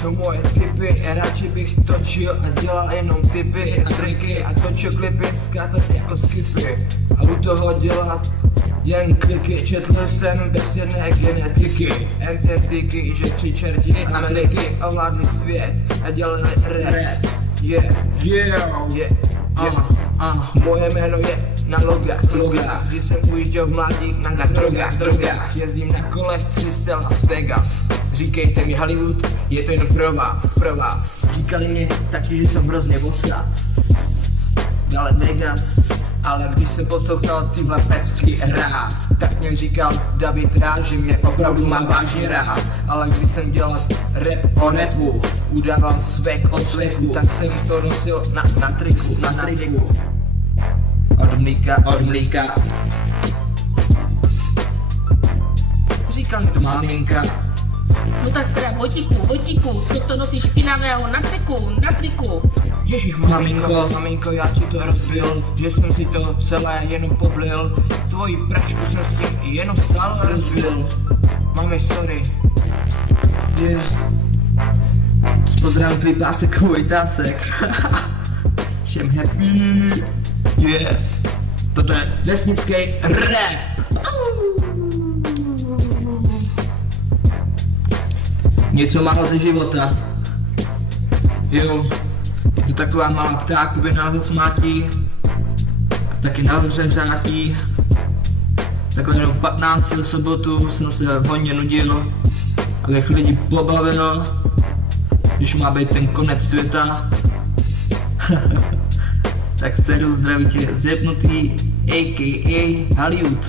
jsou moje typy, radši bych točil a dělal jenom tipy a triky a točil klipy, skátat jako skipy a u toho dělat jen kliky. Četl jsem bez jedné genetiky, ententiky, že 3 čerti z Ameriky ovládli svět a dělali rap. Moje jméno je na logách, když jsem ujížděl v mládích na drogách, jezdím na kolech 3 sel Las Vegas. Říkejte mi Hollywood, je to jen pro vás. Říkali mi taky, že jsem hrozně obsaz, ale Vegas. Ale když jsem poslouchal tyhle pecky rád, tak mě říkal David rád, že mě opravdu má vážně rád. Ale když jsem dělal rap o rapu, udával svek o sveku, tak jsem to nosil na triku. Od mlíka. Říkal mi to maminka. No tak teda Vojtíku, co to nosíš špinavého na triku? Ježiš maminko, já ti to rozbil, že jsem si to celé jenom poblil. Tvoji pračku jsem s tím jenom stále rozbil. Mami, sorry. S pozdravím klipásek, Vojtásek. Všem happy. Toto je vesnický rap. Něco málo ze života. Jo, je to taková malá ptákovina ze smátí, taky nahoře hřátí. Takhle jenom 15. sobotu jsem se hodně nudil, ale lidi pobavilo, když má být ten konec světa. Tak se zdraví tě zjepnutý, a.k.a. Hollywood.